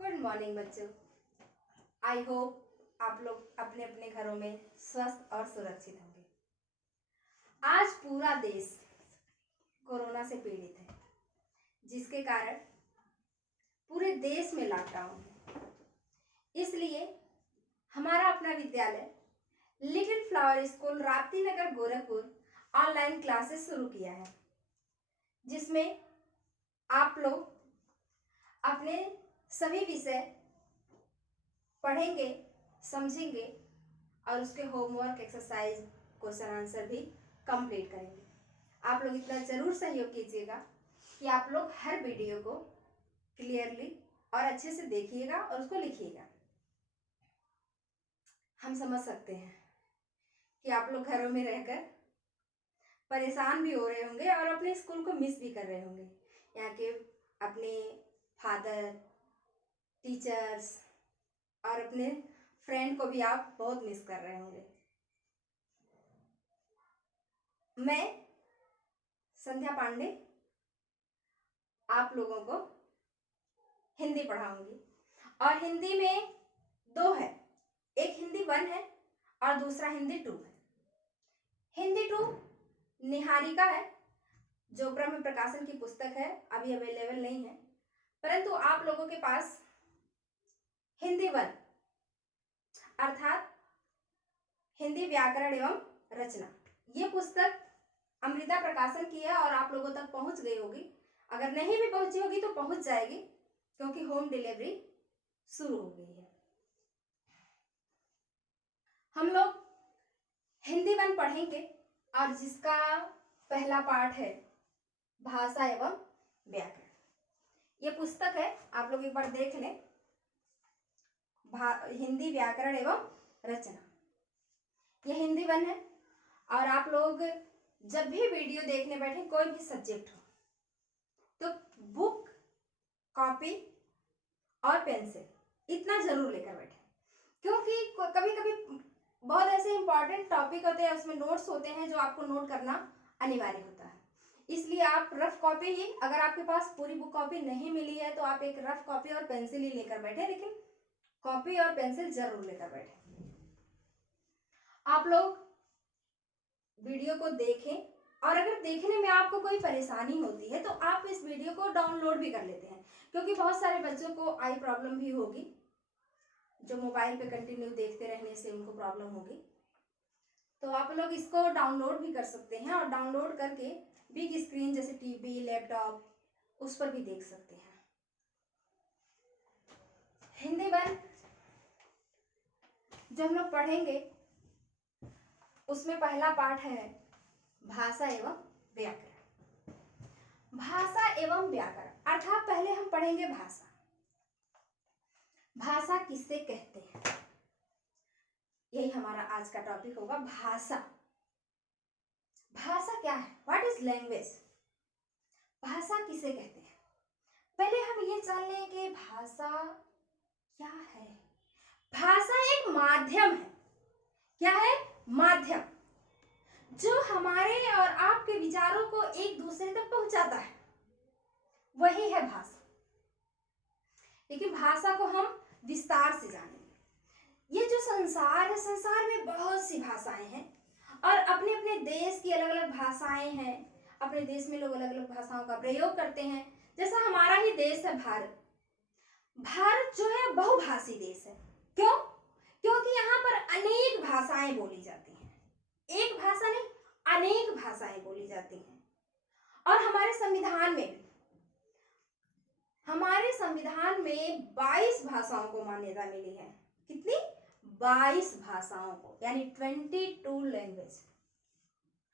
Good morning बच्चों। I hope आप लोग अपने अपने घरों में स्वस्थ और सुरक्षित होंगे। आज पूरा देश कोरोना से पीड़ित है, जिसके कारण पूरे देश में लॉकडाउन है। इसलिए हमारा अपना विद्यालय लिटिल फ्लावर स्कूल राप्ती नगर गोरखपुर ऑनलाइन क्लासेस शुरू किया है, जिसमें आप लोग अपने सभी विषय पढ़ेंगे, समझेंगे और उसके होमवर्क, एक्सरसाइज, क्वेश्चन आंसर भी कंप्लीट करेंगे। आप लोग इतना ज़रूर सहयोग कीजिएगा कि आप लोग हर वीडियो को क्लियरली और अच्छे से देखिएगा और उसको लिखिएगा। हम समझ सकते हैं कि आप लोग घरों में रहकर परेशान भी हो रहे होंगे और अपने स्कूल को मिस भी कर रहे होंगे। यहाँ के अपने फादर, टीचर्स और अपने फ्रेंड को भी आप बहुत मिस कर रहे होंगे। मैं संध्या पांडे आप लोगों को हिंदी पढ़ाऊंगी और हिंदी में दो है, एक हिंदी 1 है और दूसरा हिंदी 2 है। हिंदी 2 निहारिका है, जो ब्रह्म प्रकाशन की पुस्तक है, अभी अवेलेबल नहीं है, परंतु आप लोगों के पास हिंदी 1 अर्थात हिंदी व्याकरण एवं रचना, ये पुस्तक अमृता प्रकाशन की है और आप लोगों तक पहुंच गई होगी। अगर नहीं भी पहुंची होगी तो पहुंच जाएगी, क्योंकि होम डिलीवरी शुरू हो गई है। हम लोग हिंदी 1 पढ़ेंगे और जिसका पहला पाठ है भाषा एवं व्याकरण। ये पुस्तक है, आप लोग एक बार देख लें, हिंदी व्याकरण एवं रचना। ये हिंदी 1 है और आप लोग जब भी वीडियो देखने बैठे, कोई भी सब्जेक्ट हो, तो बुक, कॉपी और पेंसिल इतना जरूर लेकर बैठे, क्योंकि कभी कभी बहुत ऐसे इंपॉर्टेंट टॉपिक होते हैं, उसमें नोट्स होते हैं जो आपको नोट करना अनिवार्य होता है। इसलिए आप रफ कॉपी ही, अगर आपके पास पूरी बुक कॉपी नहीं मिली है तो आप एक रफ कॉपी और पेंसिल ही लेकर बैठे, लेकिन कॉपी और पेंसिल जरूर लेकर बैठे। आप लोग वीडियो को देखें और अगर देखने में आपको कोई परेशानी होती है तो आप इस वीडियो को डाउनलोड भी कर लेते हैं, क्योंकि बहुत सारे बच्चों को आई प्रॉब्लम भी होगी, जो मोबाइल पे कंटिन्यू देखते रहने से उनको प्रॉब्लम होगी। तो आप लोग इसको डाउनलोड भी कर सकते हैं और डाउनलोड करके बिग स्क्रीन जैसे टीवी, लैपटॉप, उस पर भी देख सकते हैं। हिंदी 1 जो हम लोग पढ़ेंगे उसमें पहला पाठ है भाषा एवं व्याकरण। भाषा एवं व्याकरण अर्थात पहले हम पढ़ेंगे भाषा। भाषा किससे कहते हैं, यही हमारा आज का टॉपिक होगा, भाषा। भाषा क्या है? What is language? भाषा किसे कहते हैं? पहले हम ये जान लें कि भाषा क्या है। भाषा एक माध्यम है। क्या है? माध्यम, जो हमारे और आपके विचारों को एक दूसरे तक पहुंचाता है, वही है भाषा। लेकिन भाषा को हम विस्तार से जानेंगे। ये जो संसार है, संसार में बहुत सी भाषाएं हैं और अपने अपने देश की अलग अलग भाषाएं हैं। अपने देश में लोग अलग अलग भाषाओं का प्रयोग करते हैं। जैसा हमारा ही देश है भारत। भारत जो है बहुभाषी देश है। क्यों? क्योंकि यहाँ पर अनेक भाषाएं बोली जाती हैं। एक भाषा नहीं, अनेक भाषाएं बोली जाती हैं। और हमारे संविधान में 22 भाषाओं को मान्यता मिली है। कितनी? 22 भाषाओं को, यानी 22 लैंग्वेज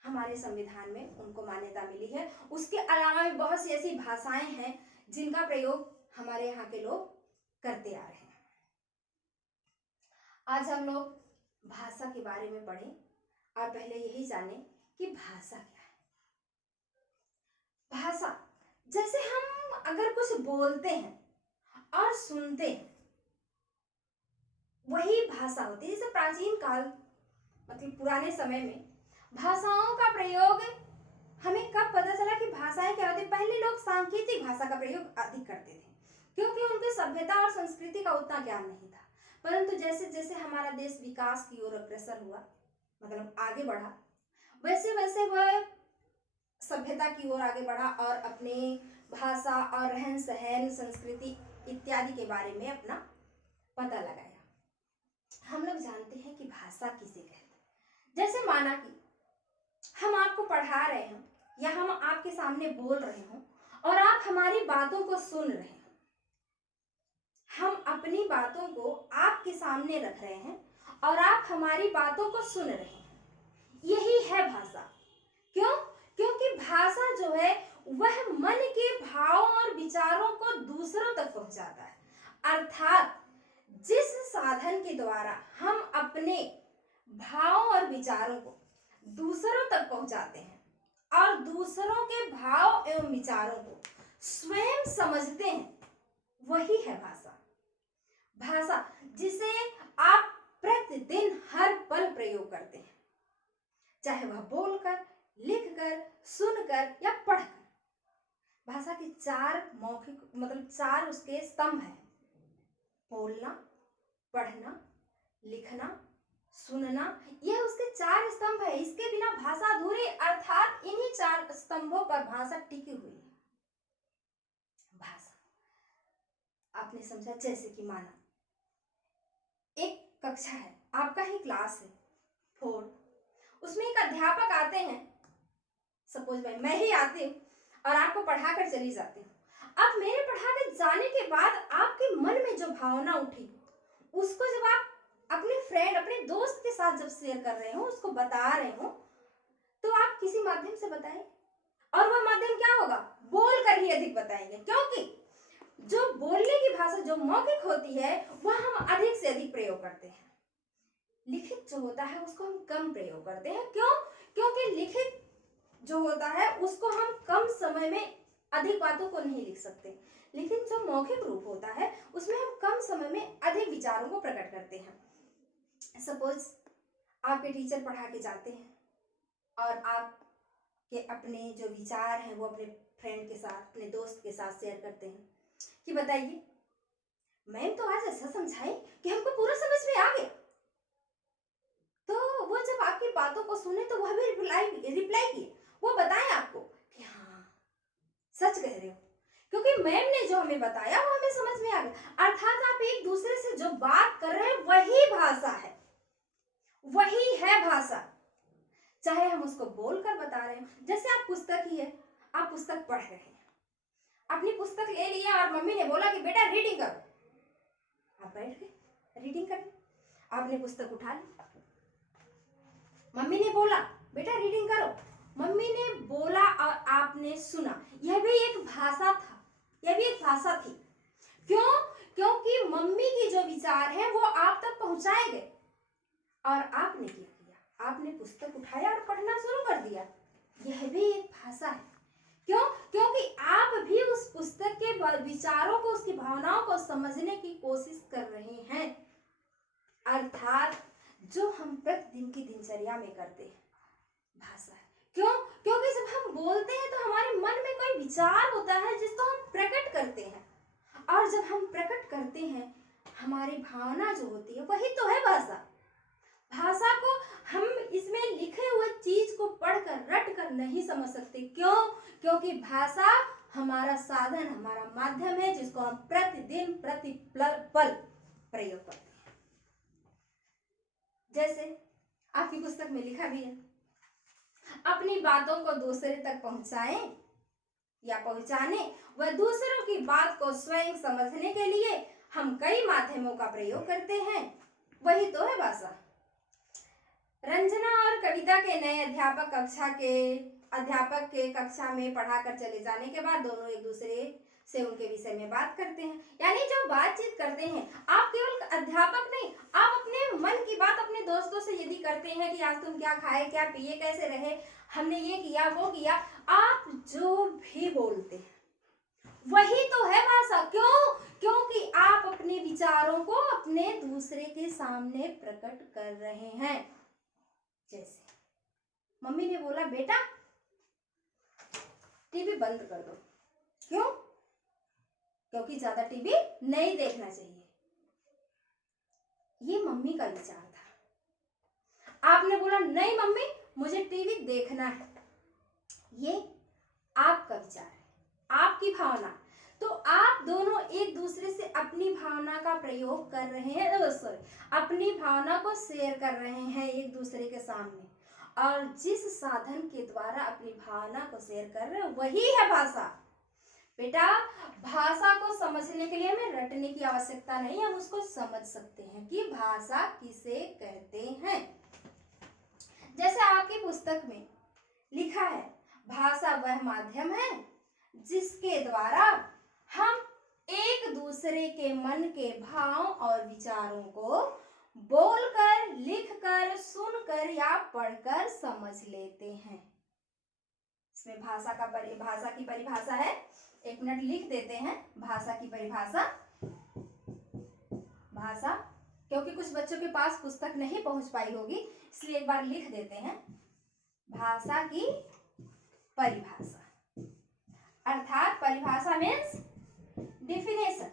हमारे संविधान में उनको मान्यता मिली है। उसके अलावा भी बहुत सी ऐसी भाषाएं हैं जिनका प्रयोग हमारे यहाँ के लोग करते आ रहे हैं। आज हम लोग भाषा के बारे में पढ़ें और पहले यही जानें कि भाषा क्या है। भाषा, जैसे हम अगर कुछ बोलते हैं और सुनते हैं, वही भाषा होती है। जैसे प्राचीन काल, मतलब पुराने समय में भाषाओं का प्रयोग हमें कब पता चला कि भाषाएं क्या होती है? पहले लोग सांकेतिक भाषा का प्रयोग अधिक करते थे। क्योंकि उनकी सभ्यता और संस्कृति का उतना ज्ञान नहीं था। परंतु जैसे जैसे हमारा देश विकास की ओर अग्रसर हुआ, मतलब आगे बढ़ा, वैसे वैसे वह सभ्यता की ओर आगे बढ़ा और अपने भाषा और रहन सहन, संस्कृति इत्यादि के बारे में अपना पता लगाया। हम लोग जानते हैं कि भाषा किसे कहते हैं। जैसे माना कि हम आपको पढ़ा रहे हैं या हम आपके सामने बोल रहे हों और आप हमारी बातों को सुन रहे हैं, हम अपनी बातों को आपके सामने रख रहे हैं और आप हमारी बातों को सुन रहे हैं, यही है भाषा। क्यों? क्योंकि भाषा जो है वह मन के भावों और विचारों को दूसरों तक पहुंचाता है। अर्थात जिस साधन के द्वारा हम अपने भावों और विचारों को दूसरों तक पहुंचाते हैं और दूसरों के भाव एवं विचारों को स्वयं समझते हैं, वही है भाषा। भाषा जिसे आप प्रतिदिन हर पल प्रयोग करते हैं, चाहे वह बोलकर, लिखकर, सुनकर या पढ़कर। भाषा के चार मौखिक मतलब चार उसके स्तंभ हैं: बोलना, पढ़ना, लिखना, सुनना। यह उसके चार स्तंभ है। इसके बिना भाषा अधूरी, अर्थात इन्हीं चार स्तंभों पर भाषा टिकी हुई है। भाषा आपने समझा, जैसे कि माना एक कक्षा है, आपका ही क्लास है 4, उसमें एक अध्यापक आते हैं, सपोज भाई मैं ही आती हूँ और आपको पढ़ा कर चली जाती हूँ। अब मेरे पढ़ा कर जाने के बाद आपके मन में जो भावना उठी, उसको जब आप अपने फ्रेंड, अपने दोस्त के साथ जब शेयर कर रहे हो, उसको बता रहे हो, तो आप किसी माध्यम से बताएं, और वह माध्यम क्या होगा? बोल कर ही अधिक बताएंगे। क्योंकि जो बोलने की भाषा जो मौखिक होती है वह हम अधिक से अधिक प्रयोग करते हैं। लिखित जो होता है उसको हम कम प्रयोग करते हैं। क्यों? क्योंकि लिखित जो होता है उसको हम कम समय में अधिक बातों को नहीं लिख सकते, लेकिन जो मौखिक रूप होता है उसमें हम कम समय में अधिक विचारों को प्रकट करते हैं। सपोज आपके टीचर पढ़ा के जाते हैं और आपके अपने जो विचार हैं वो अपने फ्रेंड के साथ, अपने दोस्त के साथ शेयर करते हैं कि बताइए मैम तो आज ऐसा समझाई कि हमको पूरा समझ में आ गया। तो वो जब आपकी बातों को सुने तो वह भी रिप्लाई किए, वो बताएं आपको कि हाँ सच कह रहे हो, क्योंकि मैम ने जो हमें बताया वो हमें समझ में आ गया। अर्थात आप एक दूसरे से जो बात कर रहे हैं वही भाषा है, वही है भाषा। चाहे हम उसको बोलकर बता रहे हैं, जैसे आप पुस्तक ही है, आप पुस्तक पढ़ रहे हैं, अपनी पुस्तक ले लिया और मम्मी ने बोला कि बेटा रीडिंग करो, आप बैठ गए रीडिंग करने। आपने पुस्तक उठा ली, मम्मी ने बोला बेटा रीडिंग करो, मम्मी ने बोला और आपने सुना। यह भी एक भाषा था, यह भी एक भाषा थी। क्यों? क्योंकि मम्मी की जो विचार है वो आप तक पहुंचाए गए और आपने क्या किया? आपने पुस्तक उठाया और पढ़ना शुरू कर दिया। यह भी एक भाषा है। क्यों? क्योंकि आप भी उस पुस्तक के विचारों को, उसकी भावनाओं को समझने की कोशिश कर रहे हैं। अर्थात जो हम प्रतिदिन की दिनचर्या में करते हैं भाषा है। क्यों? क्योंकि जब हम बोलते हैं तो हमारे मन में कोई विचार होता है जिसको हम प्रकट करते हैं, और जब हम प्रकट करते हैं हमारी भावना जो होती है वही तो है भाषा। भाषा को हम इसमें लिखे हुए चीज को पढ़कर रट कर नहीं समझ सकते। क्यों? क्योंकि भाषा हमारा साधन, हमारा माध्यम है जिसको हम प्रतिदिन प्रति पल प्रयोग करते हैं। जैसे आपकी पुस्तक में लिखा भी है, अपनी बातों को दूसरे तक पहुंचाएं या पहुंचाने व दूसरों की बात को स्वयं समझने के लिए हम कई माध्यमों का प्रयोग करते हैं, वही तो है भाषा। रंजना और कविता के नए अध्यापक के कक्षा में पढ़ाकर चले जाने के बाद दोनों एक दूसरे से उनके विषय में बात करते हैं। यानी जो बातचीत करते हैं, आप केवल अध्यापक नहीं, आप अपने मन की बात अपने दोस्तों से यदि करते हैं कि आज तुम क्या खाए, क्या पिए, कैसे रहे, हमने ये किया वो किया, आप जो भी बोलते हैं वही तो है भाषा। क्यों? क्योंकि आप अपने विचारों को अपने दूसरे के सामने प्रकट कर रहे हैं। जैसे मम्मी ने बोला बेटा टीवी बंद कर दो। क्यों? क्योंकि ज्यादा टीवी नहीं देखना चाहिए। ये मम्मी का विचार था। आपने बोला नहीं मम्मी मुझे टीवी देखना है, ये आपका विचार है, आपकी भावना। तो आप दोनों एक दूसरे से अपनी भावना का प्रयोग कर रहे हैं, सॉरी, अपनी भावना को शेयर कर रहे हैं एक दूसरे के सामने, और जिस साधन के द्वारा अपनी भावना को शेयर कर रहे हैं वही है भाषा। बेटा भाषा को समझने के लिए हमें रटने की आवश्यकता नहीं, हम उसको समझ सकते हैं कि भाषा किसे कहते हैं। जैसे आपकी पुस्तक में लिखा है, भाषा वह माध्यम है जिसके द्वारा हम एक दूसरे के मन के भाव और विचारों को बोलकर, लिखकर, सुनकर या पढ़कर समझ लेते हैं। इसमें भाषा की परिभाषा है, 1 मिनट लिख देते हैं भाषा की परिभाषा। भाषा, क्योंकि कुछ बच्चों के पास पुस्तक नहीं पहुंच पाई होगी इसलिए एक बार लिख देते हैं। भाषा की परिभाषा अर्थात परिभाषा मीन्स डेफिनेशन।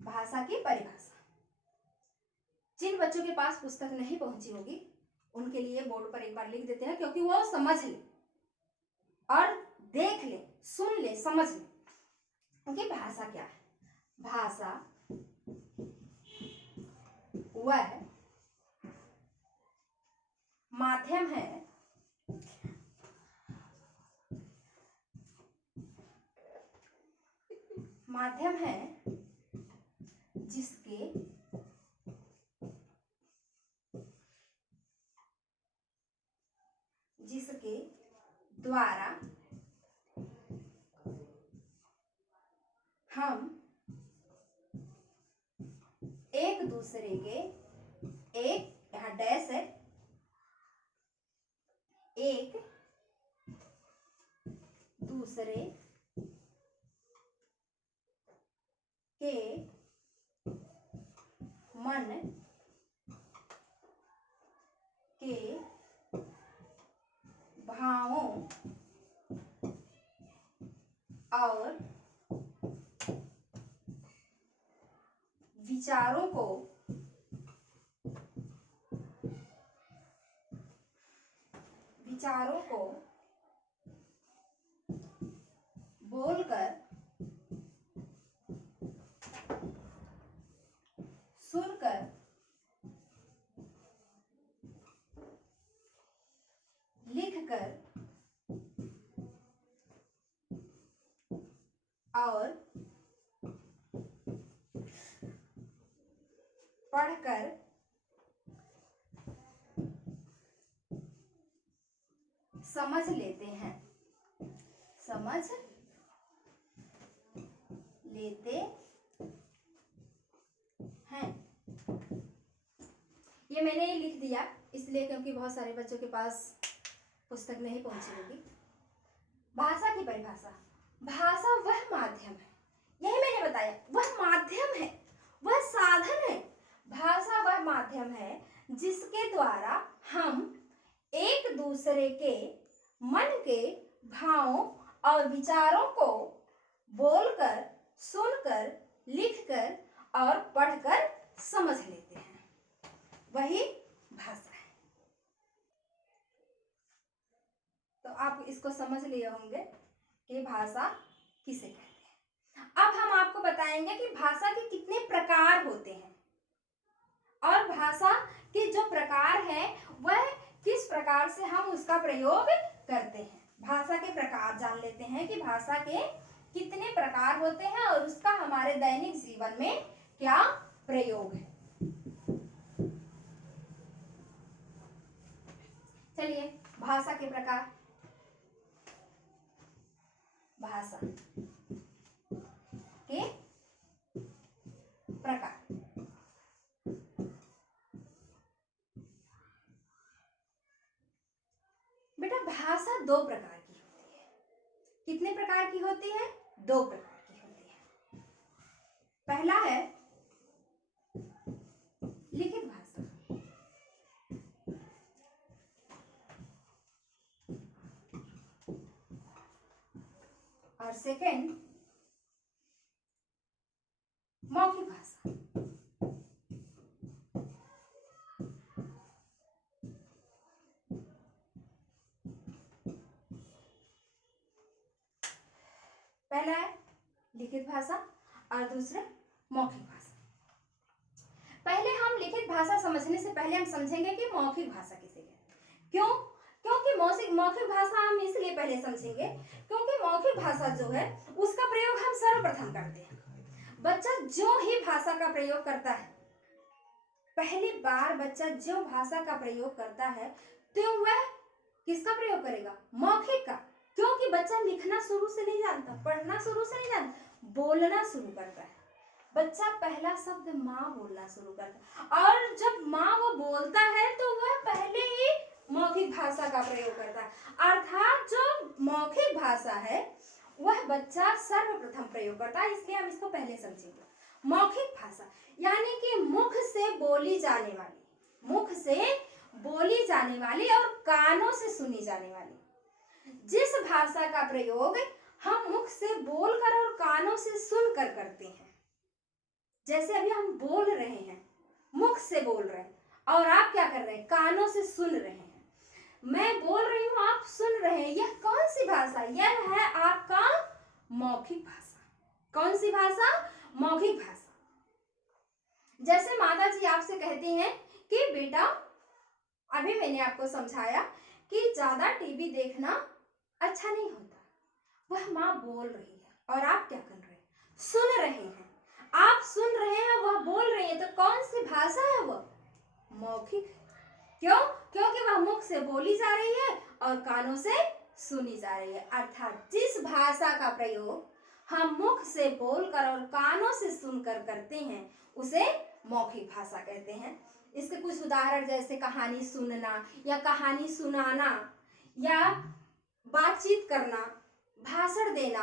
भाषा की परिभाषा, जिन बच्चों के पास पुस्तक नहीं पहुंची होगी उनके लिए बोर्ड पर एक बार लिख देते हैं, क्योंकि वो समझ ले और देख ले, सुन ले, समझ ले क्योंकि भाषा क्या है। भाषा वह माध्यम है जिसके द्वारा हम एक दूसरे के, एक यहाँ डैश है, एक दूसरे के मन के भावों और विचारों को बोलकर, सुनकर, लिखकर और पढ़कर समझ लेते हैं। ये मैंने लिख दिया इसलिए क्योंकि बहुत सारे बच्चों के पास पुस्तक नहीं पहुंची होगी। भाषा की परिभाषा, भाषा वह माध्यम है, यही मैंने बताया, वह माध्यम है, वह साधन है। भाषा वह माध्यम है जिसके द्वारा हम एक दूसरे के मन के भावों और विचारों को बोलकर, सुनकर, लिखकर और पढ़कर समझ लेते हैं, वही भाषा है। तो आप इसको समझ लिए होंगे कि भाषा किसे कहते हैं। अब हम आपको बताएंगे कि भाषा के कितने प्रकार होते हैं और भाषा के जो प्रकार हैं वह किस प्रकार से हम उसका प्रयोग करते हैं। भाषा के प्रकार जान लेते हैं कि भाषा के कितने प्रकार होते हैं और उसका हमारे दैनिक जीवन में क्या प्रयोग है। चलिए भाषा के प्रकार। भाषा के प्रकार, बेटा भाषा 2 प्रकार की होती है। कितने प्रकार की होती है? 2 प्रकार की होती है। पहला है लिखित भाषा और सेकंड मौखिक भाषा। पहला है लिखित भाषा और दूसरा मौखिक भाषा। पहले हम लिखित भाषा समझने से पहले हम समझेंगे कि मौखिक भाषा किसे कहते हैं। क्यों? क्योंकि मौखिक भाषा हम इसलिए पहले समझेंगे क्योंकि मौखिक भाषा जो है उसका प्रयोग हम सर्वप्रथम करते हैं। बच्चा जो ही भाषा का प्रयोग करता है, पहली बार बच्चा जो भाषा का प्रयोग करता है तो वह किसका प्रयोग करेगा? मौखिक का। क्योंकि बच्चा लिखना शुरू से नहीं जानता, पढ़ना शुरू से नहीं जानता, बोलना शुरू करता है। बच्चा पहला शब्द माँ बोलना शुरू करता है और जब माँ वो बोलता है तो वह पहले ही मौखिक भाषा का प्रयोग करता है। अर्थात जो मौखिक भाषा है वह बच्चा सर्वप्रथम प्रयोग करता है, इसलिए हम इसको पहले समझेंगे। मौखिक भाषा यानी कि मुख से बोली जाने वाली, मुख से बोली जाने वाली और कानों से सुनी जाने वाली जिस भाषा का प्रयोग हम मुख से बोलकर और कानों से सुनकर करते हैं। जैसे अभी हम बोल रहे हैं, मुख से बोल रहे हैं और आप क्या कर रहे हैं? कानों से सुन रहे हैं। मैं बोल रही हूँ, आप सुन रहे हैं। यह कौन सी भाषा? यह है आपका मौखिक भाषा। कौन सी भाषा? मौखिक भाषा। जैसे माता जी आपसे कहती हैं कि बेटा, अभी मैंने आपको समझाया कि ज्यादा टीवी देखना अच्छा नहीं होता। वह माँ बोल रही है और आप क्या कर रहे हैं? सुन रहे हैं। आप सुन रहे हैं, वह बोल रही है, तो कौन सी भाषा है? वह मौखिक है। क्यों? क्योंकि वह मुख से बोली जा रही है और कानों से सुनी जा रही है। अर्थात जिस भाषा का प्रयोग हम मुख से बोलकर और कानों से सुनकर करते हैं उसे मौखिक भाषा कहते हैं। इसके कुछ उदाहरण जैसे कहानी सुनना या कहानी सुनाना या बातचीत करना, भाषण देना,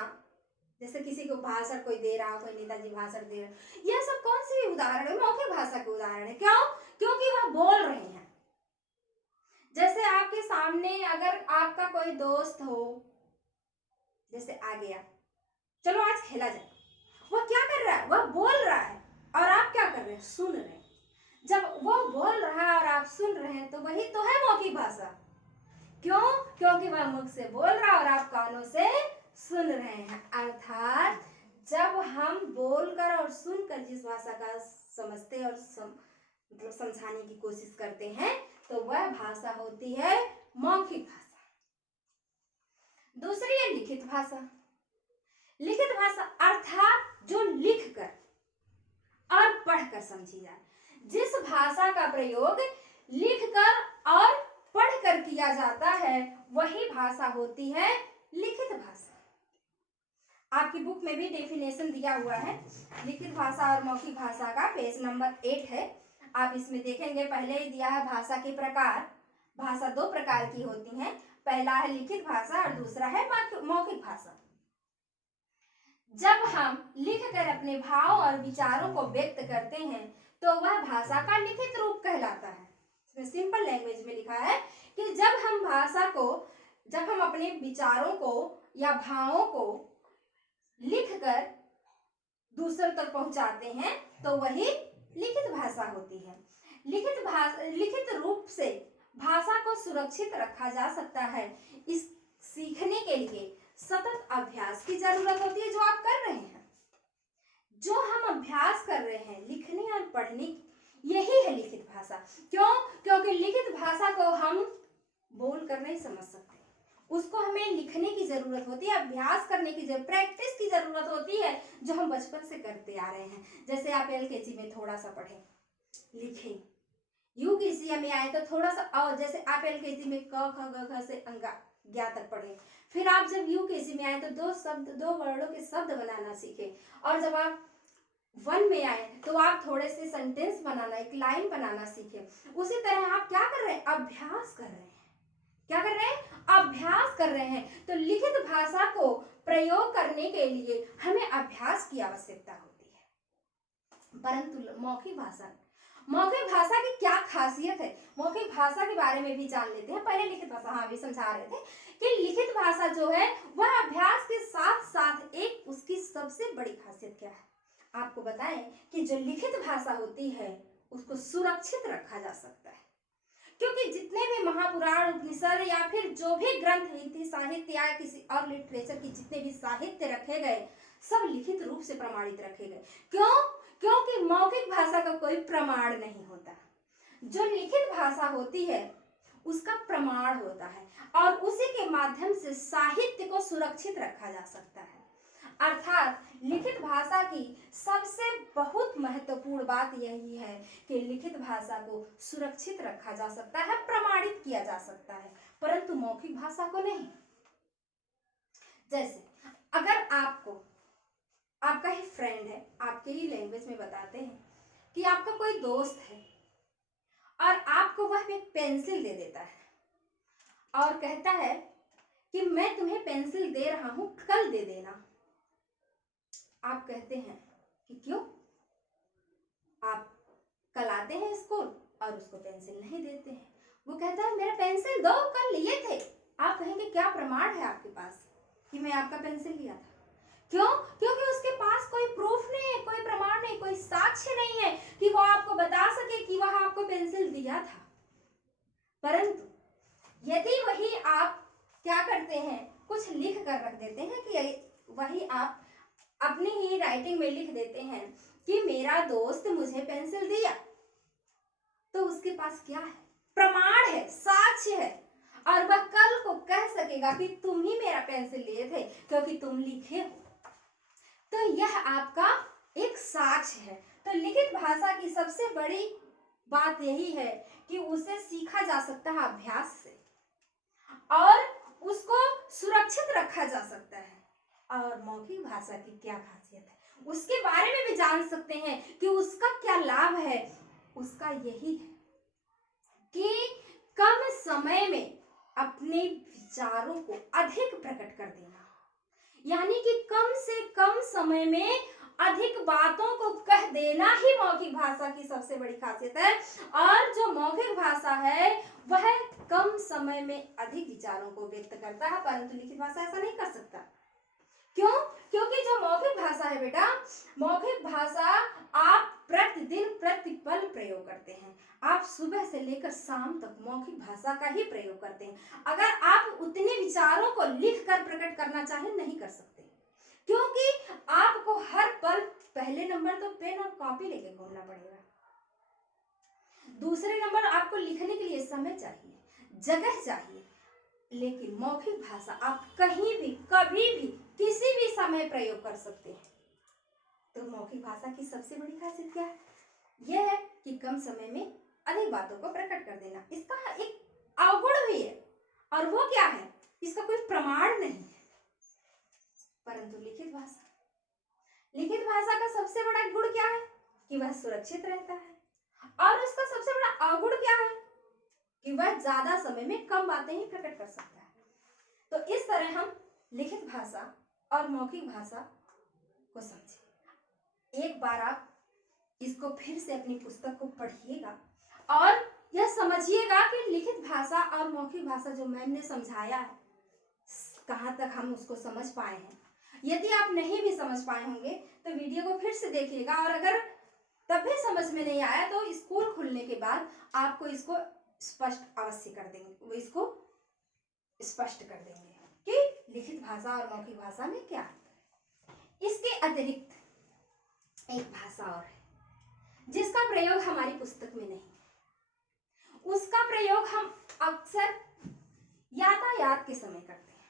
जैसे किसी को भाषण कोई दे रहा, कोई नेताजी भाषण दे रहा, यह सब कौन सी उदाहरण है? मौखिक भाषा के उदाहरण है। क्यों? क्योंकि वह बोल रहे हैं। जैसे आपके सामने अगर आपका कोई दोस्त हो, जैसे आ गया, चलो आज खेला जाए, वह क्या कर रहा है? वह बोल रहा है और आप क्या कर रहे हैं? सुन रहे हैं। जब वो बोल रहा है और आप सुन रहे हैं तो वही तो है मौखिक भाषा। क्यों? क्योंकि वह मुख से बोल रहा है और आप कानों से सुन रहे हैं। अर्थात जब हम बोलकर और सुनकर जिस भाषा का समझते और समझाने की कोशिश करते हैं तो वह भाषा होती है मौखिक भाषा। दूसरी है लिखित भाषा। लिखित भाषा अर्थात जो लिखकर और पढ़कर समझी जाए। जिस भाषा का प्रयोग लिखकर और पढ़कर किया जाता है वही भाषा होती है लिखित भाषा। आपकी बुक में भी डेफिनेशन दिया हुआ है लिखित भाषा और मौखिक भाषा का, पेज नंबर 8 है। आप इसमें देखेंगे पहले ही दिया है भाषा के प्रकार। भाषा दो प्रकार की होती है, पहला है लिखित भाषा और दूसरा है मौखिक भाषा। जब हम लिखकर अपने भाव और विचारों को व्यक्त करते हैं तो वह भाषा का लिखित रूप कहलाता है। इसमें सिंपल लैंग्वेज में लिखा है कि जब हम अपने विचारों को या भावों को लिखकर दूसरों तक पहुंचाते हैं तो वही लिखित भाषा होती है। लिखित रूप से भाषा को सुरक्षित रखा जा सकता है। इस सीखने के लिए सतत अभ्यास की जरूरत होती है, जो आप कर रहे हैं। जो हम अभ्यास कर रहे हैं लिखने और पढ़ने की, यही है लिखित भाषा। क्यों? क्योंकि लिखित भाषा को हम बोल कर नहीं समझ सकते, उसको हमें लिखने की जरूरत होती है, अभ्यास करने की जरूरत, प्रैक्टिस की जरूरत होती है, जो हम बचपन से करते आ रहे हैं। जैसे आप LKG में थोड़ा सा पढ़े, लिखें, UKG में आए तो थोड़ा सा, और जैसे आप LKG में क ख ग घ से ज्ञा तक पढ़े, फिर आप जब UKG में आए तो दो वर्डों के शब्द बनाना सीखे, और जब आप 1 में आए तो आप थोड़े से सेंटेंस बनाना, एक लाइन बनाना सीखे। उसी तरह आप क्या कर रहे हैं? अभ्यास कर रहे हैं। क्या कर रहे हैं? अभ्यास कर रहे हैं। तो लिखित भाषा को प्रयोग करने के लिए हमें अभ्यास की आवश्यकता होती है। परंतु मौखिक भाषा की क्या खासियत है, मौखिक भाषा के बारे में भी जान लेते हैं। पहले लिखित भाषा, हाँ, अभी समझा रहे थे कि लिखित भाषा जो है वह अभ्यास के साथ साथ एक उसकी सबसे बड़ी खासियत क्या है? आपको बताएं कि जो लिखित भाषा होती है उसको सुरक्षित रखा जा सकता है, क्योंकि जितने भी महापुराण, उपनिषद या फिर जो भी ग्रंथ, हिंदी साहित्य या किसी और लिटरेचर की जितने भी साहित्य रखे गए, सब लिखित रूप से प्रमाणित रखे गए। क्यों? क्योंकि मौखिक भाषा का कोई प्रमाण नहीं होता। जो लिखित भाषा होती है उसका प्रमाण होता है और उसी के माध्यम से साहित्य को सुरक्षित रखा जा सकता है। अर्थात लिखित भाषा की सबसे बहुत महत्वपूर्ण बात यही है कि लिखित भाषा को सुरक्षित रखा जा सकता है, प्रमाणित किया जा सकता है, परंतु मौखिक भाषा को नहीं। जैसे अगर आपका ही फ्रेंड है, आपके ही लैंग्वेज में बताते हैं कि आपका कोई दोस्त है और आपको वह एक पेंसिल दे देता है और कहता है कि मैं तुम्हें पेंसिल दे रहा हूं, कल दे देना। आप कहते हैं कि क्यों? आप कल आते हैं स्कूल और उसको पेंसिल नहीं देते हैं। वो कहता है मेरा पेंसिल दो, कल लिए थे। आप कहेंगे क्या प्रमाण है आपके पास कि मैं आपका पेंसिल लिया था? क्यों? क्योंकि उसके पास कोई प्रूफ नहीं है, कोई प्रमाण नहीं, कोई साक्ष्य नहीं है कि वो आपको बता सके कि वह आपको पेंसिल दिया था। परंतु यदि वही आप क्या करते हैं, कुछ लिख कर रख देते हैं कि वही आप अपनी ही राइटिंग में लिख देते हैं कि मेरा दोस्त मुझे पेंसिल दिया, तो उसके पास क्या है? प्रमाण है, साक्ष्य है, और वह कल को कह सकेगा कि तुम ही मेरा पेंसिल लिए थे क्योंकि तुम लिखे हो। तो यह आपका एक साक्ष्य है। तो लिखित भाषा की सबसे बड़ी बात यही है कि उसे सीखा जा सकता है अभ्यास से और उसको सुरक्षित रखा जा सकता है। और मौखिक भाषा की क्या खासियत है उसके बारे में भी जान सकते हैं कि उसका क्या लाभ है। उसका यही है कि कम समय में अपने विचारों को अधिक प्रकट कर देना, यानी कि कम से कम समय में अधिक बातों को कह देना ही मौखिक भाषा की सबसे बड़ी खासियत है। और जो मौखिक भाषा है वह कम समय में अधिक विचारों को व्यक्त करता है, परंतु लिखित भाषा ऐसा नहीं कर सकता। क्यों? क्योंकि जो मौखिक भाषा है बेटा, मौखिक भाषा आप प्रतिदिन प्रतिपल प्रयोग करते हैं। आप सुबह से लेकर शाम तक मौखिक भाषा का ही प्रयोग करते हैं। अगर आप उतने विचारों को लिख कर प्रकट करना चाहें, नहीं कर सकते, क्योंकि आपको हर पल पहले नंबर तो पेन और कॉपी लेके घूमना पड़ेगा, दूसरे नंबर आपको लिखने के लिए समय चाहिए, जगह चाहिए। लेकिन मौखिक भाषा आप कहीं भी, कभी भी, किसी भी समय प्रयोग कर सकते हैं। तो मौखिक भाषा की सबसे बड़ी खासियत क्या है? यह है कि कम समय में अधिक बातों को प्रकट कर देना। इसका एक अवगुण भी है, और वो क्या है? इसका कोई प्रमाण नहीं है। परंतु लिखित भाषा का सबसे बड़ा गुण क्या है? कि वह सुरक्षित रहता है। और उसका सबसे बड़ा अवगुण क्या है? कि वह ज्यादा समय में कम बातें ही प्रकट कर सकता है। तो इस तरह हम लिखित भाषा और मौखिक भाषा को समझे। एक बार आप इसको फिर से अपनी पुस्तक को पढ़िएगा और यह समझिएगा कि लिखित भाषा और मौखिक भाषा जो मैम ने समझाया है, कहाँ तक हम उसको समझ पाए हैं। यदि आप नहीं भी समझ पाए होंगे तो वीडियो को फिर से देखिएगा, और अगर तब भी समझ में नहीं आया तो स्कूल खुलने के बाद आपको इसको स्पष्ट अवश्य कर देंगे, वो इसको स्पष्ट कर देंगे कि लिखित भाषा और मौखिक भाषा में क्या है। इसके अतिरिक्त एक भाषा और है जिसका प्रयोग हमारी पुस्तक में नहीं, उसका प्रयोग हम अक्सर यातायात के समय करते हैं।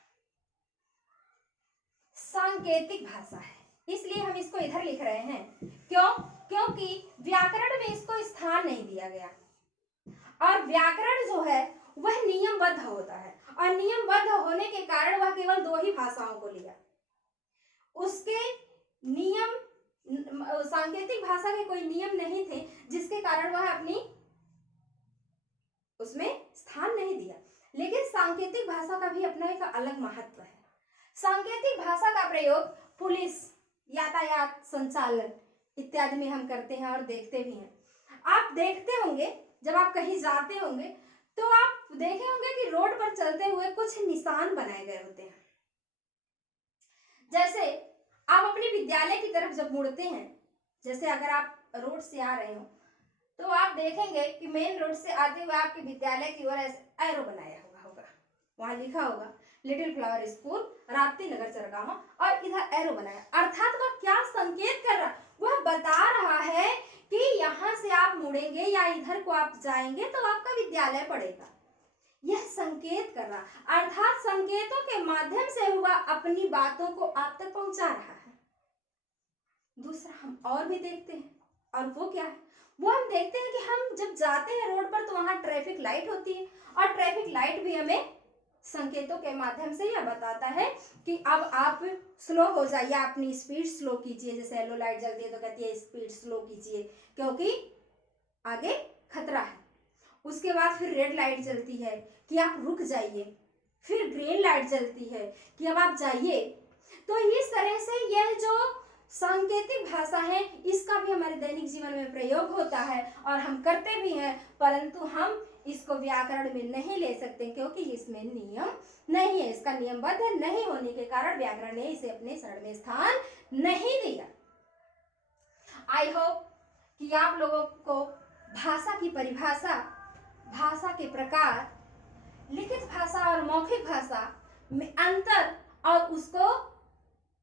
सांकेतिक भाषा है, इसलिए हम इसको इधर लिख रहे हैं। क्यों? क्योंकि व्याकरण में इसको स्थान नहीं दिया गया, और व्याकरण जो है वह नियमबद्ध होता है, और नियमबद्ध होने के कारण वह केवल दो ही भाषाओं को लिया। उसके नियम, सांकेतिक भाषा के कोई नियम नहीं थे जिसके कारण वह अपनी उसमें स्थान नहीं दिया। लेकिन सांकेतिक भाषा का भी अपना एक अलग महत्व है। सांकेतिक भाषा का प्रयोग पुलिस, यातायात संचालन इत्यादि में हम करते हैं और देखते भी हैं। आप देखते होंगे, जब आप कहीं जाते होंगे तो आप देखे होंगे कि रोड पर चलते हुए कुछ निशान बनाए गए होते हैं। जैसे आप अपने विद्यालय की तरफ जब मुड़ते हैं जैसे अगर आप रोड से आ रहे हो तो आप देखेंगे कि मेन रोड से आते हुए आपके विद्यालय की ओर ऐसे एरो बनाया होगा, वहां लिखा होगा लिटिल फ्लावर स्कूल राप्ती नगर चरगामा, और इधर एरो बनाया, अर्थात वह क्या संकेत कर रहा, वह बता रहा है कि यहाँ से आप मुड़ेंगे या इधर को आप जाएंगे तो आपका विद्यालय पड़ेगा। यह संकेत कर रहा, अर्थात संकेतों के माध्यम से वह अपनी बातों को आप तक पहुंचा रहा है। दूसरा हम और भी देखते हैं, और वो क्या है, वो हम देखते हैं कि हम जब जाते हैं रोड पर तो वहां ट्रैफिक लाइट होती है, और ट्रैफिक लाइट भी हमें संकेतों के माध्यम से यह बताता है कि अब आप स्लो हो जाइए, अपनी स्पीड स्लो कीजिए। जैसे येलो लाइट जलती है तो कहती है स्पीड स्लो कीजिए क्योंकि आगे खतरा है। उसके बाद फिर रेड लाइट जलती है कि आप रुक जाइए, फिर ग्रीन लाइट जलती है कि अब आप जाइए। तो इस तरह से यह जो सांकेतिक भाषा है इसका भी हमारे दैनिक जीवन में प्रयोग होता है और हम करते भी हैं, परंतु हम इसको व्याकरण में नहीं ले सकते क्योंकि इसमें नियम नहीं है, इसका नियमबद्ध नहीं होने के कारण व्याकरण ने इसे अपने शरण में स्थान नहीं दिया। आई होप कि आप लोगों को भाषा की परिभाषा, भाषा के प्रकार, लिखित भाषा और मौखिक भाषा में अंतर और उसको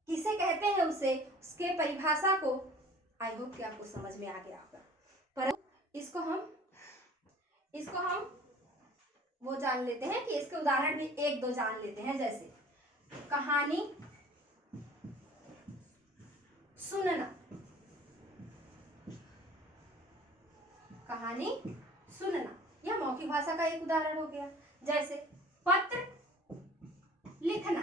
किसे कहते हैं उसे, उसके परिभाषा को आई होप कि आपको समझ में आ गया होगा। पर इसको हम वो जान लेते हैं कि इसके उदाहरण भी एक दो जान लेते हैं। जैसे कहानी सुनना, कहानी सुनना यह मौखिक भाषा का एक उदाहरण हो गया। जैसे पत्र लिखना,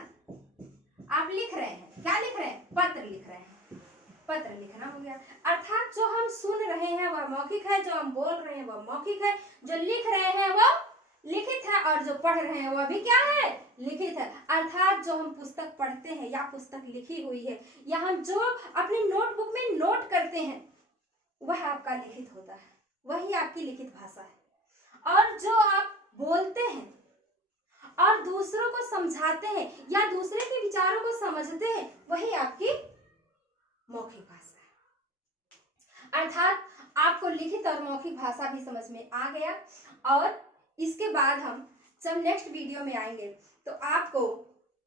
आप लिख रहे हैं, क्या लिख रहे हैं, पत्र लिख रहे हैं, पत्र लिखना हो गया। अर्थात जो हम सुन रहे हैं वह मौखिक है, जो हम बोल रहे हैं वह मौखिक है, जो लिख रहे हैं वह लिखित है, और जो पढ़ रहे हैं वह भी क्या है, लिखित है। अर्थात जो हम पुस्तक पढ़ते हैं या पुस्तक लिखी हुई है या हम जो अपनी नोटबुक में नोट करते हैं वह आपका लिखित होता है, वही आपकी लिखित भाषा है। और जो आप बोलते हैं और दूसरों को समझाते हैं या दूसरे के विचारों को समझते हैं वही आपकी मौखिक भाषा है। अर्थात आपको लिखित और मौखिक भाषा भी समझ में आ गया। और इसके बाद हम जब नेक्स्ट वीडियो में आएंगे तो आपको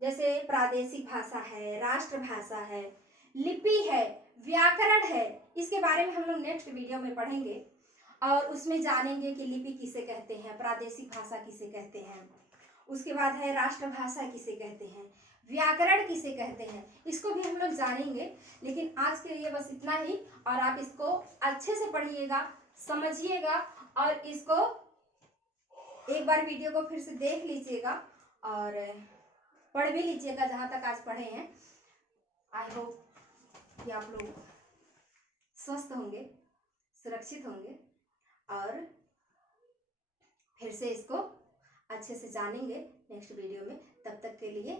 जैसे प्रादेशिक भाषा है, राष्ट्रभाषा है, लिपि है, व्याकरण है, इसके बारे में हम लोग नेक्स्ट वीडियो में पढ़ेंगे और उसमें जानेंगे कि लिपि किसे कहते हैं, प्रादेशिक भाषा किसे कहते हैं, उसके बाद है राष्ट्रभाषा किसे कहते हैं, व्याकरण किसे कहते हैं, इसको भी हम लोग जानेंगे। लेकिन आज के लिए बस इतना ही, और आप इसको अच्छे से पढ़िएगा, समझिएगा और इसको एक बार वीडियो को फिर से देख लीजिएगा और पढ़ भी लीजिएगा जहाँ तक आज पढ़े हैं। आई होप कि आप लोग स्वस्थ होंगे, सुरक्षित होंगे और फिर से इसको अच्छे से जानेंगे नेक्स्ट वीडियो में। तब तक के लिए